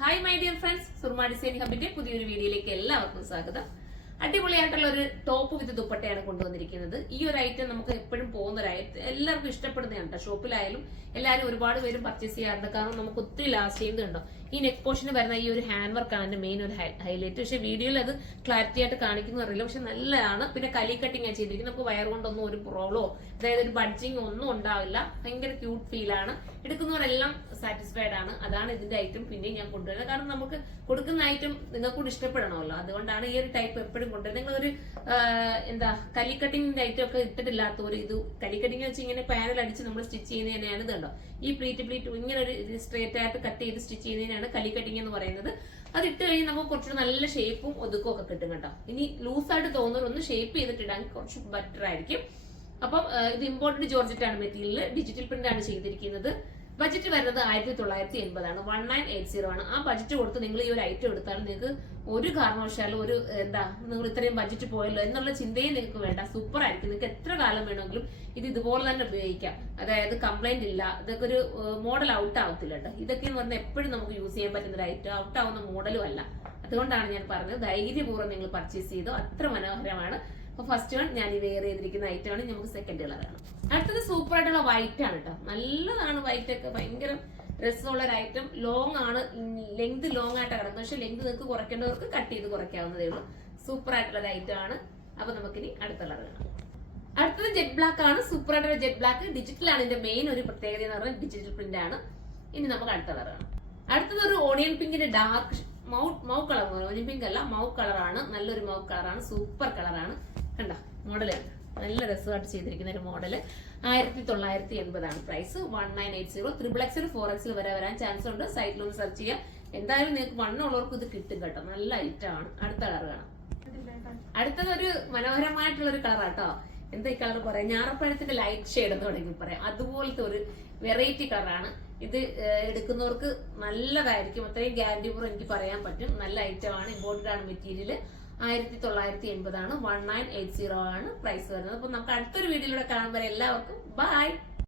Hi my dear friends, Surma design ഹബിന്റെ പുതിയൊരു വീഡിയോയിലേക്ക് എല്ലാവർക്കും സ്വാഗതം. അടിപൊളിയായിട്ടുള്ള ഒരു ടോപ്പ് വിത്ത് ദുപ്പട്ടയാണ് കൊണ്ടുവന്നിരിക്കുന്നത്. ഈ ഒരു ഐറ്റം നമുക്ക് എപ്പോഴും പോകുന്ന ഒരു ഐറ്റം, എല്ലാവർക്കും ഇഷ്ടപ്പെടുന്നതാണ് കേട്ടോ. ഷോപ്പിലായാലും എല്ലാവരും ഒരുപാട് പേരും പർച്ചേസ് ചെയ്യാറുണ്ട്. കാരണം നമുക്ക് ഒത്തിരി ലാസ്റ്റ് ചെയ്യുന്നുണ്ടോ. ഈ നെക്ക് പോർഷന് വരുന്ന ഈ ഒരു ഹാൻഡ് വർക്കാണ് എന്റെ മെയിൻ ഒരു ഹൈലൈറ്റ്. പക്ഷെ വീഡിയോയിൽ അത് ക്ലാരിറ്റി ആയിട്ട് കാണിക്കുന്നു അറിയില്ല, പക്ഷെ നല്ലതാണ്. പിന്നെ കലി കട്ടിങ് ആണ് ചെയ്തിരിക്കുന്നത്. നമുക്ക് വയർ കൊണ്ടൊന്നും ഒരു പ്രോബ്ലമോ അതായത് ഒരു ബഡ്ജിങ് ഒന്നും ഉണ്ടാവില്ല. ഭയങ്കര ക്യൂട്ട് ഫീൽ ആണ്. എടുക്കുന്നവരെല്ലാം സാറ്റിസ്ഫൈഡ് ആണ്. അതാണ് ഇതിന്റെ ഐറ്റം പിന്നെ ഞാൻ കൊണ്ടുവരുന്നത്. കാരണം നമുക്ക് കൊടുക്കുന്ന ഐറ്റം നിങ്ങൾക്ക് കൂടി ഇഷ്ടപ്പെടണമല്ലോ. അതുകൊണ്ടാണ് ഈ ഒരു ടൈപ്പ് എപ്പോഴും കൊണ്ടുവരുന്നത്. നിങ്ങളൊരു കലി കട്ടിങ്ങിന്റെ ഐറ്റം ഒക്കെ ഇട്ടിട്ടില്ലാത്തവർ ഇത് കലി കട്ടിങ് വെച്ച് ഇങ്ങനെ പാനൽ അടിച്ച് നമ്മൾ സ്റ്റിച്ച് ചെയ്യുന്നതിനാണ് ഇതുണ്ടോ. ഈ പ്ലീറ്റ് ഇങ്ങനെ ഒരു സ്ട്രേറ്റ് ആയിട്ട് കട്ട് ചെയ്ത് സ്റ്റിച്ച് ചെയ്യുന്നതിനാണ് കലി കട്ടിങ് എന്ന് പറയുന്നത്. അത് ഇട്ട് കഴിഞ്ഞ് നമുക്ക് കുറച്ചുകൂടെ നല്ല ഷേപ്പും ഒതുക്കും ഒക്കെ കിട്ടും കേട്ടോ. ഇനി ലൂസായിട്ട് തോന്നുന്നവരൊന്ന് ഷേപ്പ് ചെയ്തിട്ടിടാൻ കുറച്ച് ബെറ്റർ ആയിരിക്കും. അപ്പം ഇത് ഇമ്പോർട്ടഡ് ജോർജറ്റ് ആണ് മെറ്റീരിയൽ. ഡിജിറ്റൽ പ്രിന്റ് ആണ് ചെയ്തിരിക്കുന്നത്. ബജറ്റ് വരുന്നത് 1980 ആണ്. 1980 ആണ്. ആ ബജറ്റ് കൊടുത്ത് നിങ്ങൾ ഈ ഒരു ഐറ്റം എടുത്താൽ നിങ്ങൾക്ക് ഒരു കാരണവശാലും ഒരു നിങ്ങൾ ഇത്രയും ബജറ്റ് പോയല്ലോ എന്നുള്ള ചിന്തയും നിങ്ങൾക്ക് വേണ്ട. സൂപ്പർ ആയിരിക്കും. നിങ്ങൾക്ക് എത്ര കാലം വേണമെങ്കിലും ഇത് ഇതുപോലെ തന്നെ ഉപയോഗിക്കാം. അതായത് കംപ്ലൈന്റ് ഇല്ല. ഇതൊക്കെ ഒരു മോഡൽ ഔട്ട് ആവത്തില്ല കേട്ടോ. ഇതൊക്കെ എന്ന് പറഞ്ഞാൽ എപ്പോഴും നമുക്ക് യൂസ് ചെയ്യാൻ പറ്റുന്ന ഒരു ഐറ്റം, ഔട്ട് ആവുന്ന മോഡലും അല്ല. അതുകൊണ്ടാണ് ഞാൻ പറഞ്ഞത് ധൈര്യപൂർവ്വം നിങ്ങൾ പർച്ചേസ് ചെയ്തോ. അത്ര മനോഹരമാണ്. അപ്പൊ ഫസ്റ്റ് വൺ ഞാൻ ഈ വെയർ ചെയ്തിരിക്കുന്ന ഐറ്റം ആണ്. നമുക്ക് സെക്കൻഡ് കളറാണ്. അടുത്തത് സൂപ്പർ ആയിട്ടുള്ള വൈറ്റ് ആണ് കേട്ടോ. നല്ലതാണ് വൈറ്റ് ഒക്കെ. ഭയങ്കര രസമുള്ള ഒരു ഐറ്റം. ലോങ് ആണ്, ലെങ്ത് ലോങ് ആയിട്ട് കിടക്കുന്നത്. പക്ഷെ ലെങ്ത് നിങ്ങൾക്ക് കുറയ്ക്കേണ്ടവർക്ക് കട്ട് ചെയ്ത് കുറയ്ക്കാവുന്നതേ ഉള്ളൂ. സൂപ്പർ ആയിട്ടുള്ള ഒരു ഐറ്റം ആണ്. അപ്പൊ നമുക്കിനി അടുത്ത കളർ കാണാം. അടുത്തത് ജെറ്റ് ബ്ലാക്ക് ആണ്. സൂപ്പർ ആയിട്ടുള്ള ജെറ്റ് ബ്ലാക്ക്. ഡിജിറ്റൽ ആണ് ഇതിന്റെ മെയിൻ ഒരു പ്രത്യേകത എന്ന് പറഞ്ഞാൽ ഡിജിറ്റൽ പ്രിന്റ് ആണ്. ഇനി നമുക്ക് അടുത്ത കളർ കാണാം. അടുത്തത് ഒരു ഓണിയൻ പിങ്കിന്റെ dark mauve colour. Onion pink അല്ല, മൗ കളറാണ്. നല്ലൊരു മൗ കളറാണ്. സൂപ്പർ കളറാണ്. കണ്ട മോഡല് നല്ല രസമായിട്ട് ചെയ്തിരിക്കുന്ന ഒരു മോഡല്. 1980 ആണ് പ്രൈസ്. 1980. 3XL 4XL വരെ വരാൻ ചാൻസ് ഉണ്ട്. സൈറ്റിലൊന്ന് സെർച്ച് ചെയ്യാം. എന്തായാലും നിങ്ങൾക്ക് വണ്ണുള്ളവർക്ക് ഇത് കിട്ടും കേട്ടോ. നല്ല ഐറ്റം ആണ്. അടുത്ത കളർ കാണാം. അടുത്തത് ഒരു മനോഹരമായിട്ടുള്ള ഒരു കളർ ആട്ടോ. എന്താ ഈ കളർ പറയാം, ഞാറപ്പഴത്തിന്റെ ലൈറ്റ് ഷെയ്ഡ് എന്ന് വേണമെങ്കിൽ പറയാം. അതുപോലത്തെ ഒരു വെറൈറ്റി കളറാണ്. ഇത് എടുക്കുന്നവർക്ക് നല്ലതായിരിക്കും. അത്രയും ഗ്യാരണ്ടി പൂർവ്വം എനിക്ക് പറയാൻ പറ്റും. നല്ല ഐറ്റം ആണ്. ഇമ്പോർട്ടഡ് ആണ് മെറ്റീരിയൽ. 1980 ആണ്. 1980 ആണ് പ്രൈസ് വരുന്നത്. അപ്പൊ നമുക്ക് അടുത്തൊരു വീഡിയോയിലൂടെ കാണുമ്പോൾ എല്ലാവർക്കും ബൈ.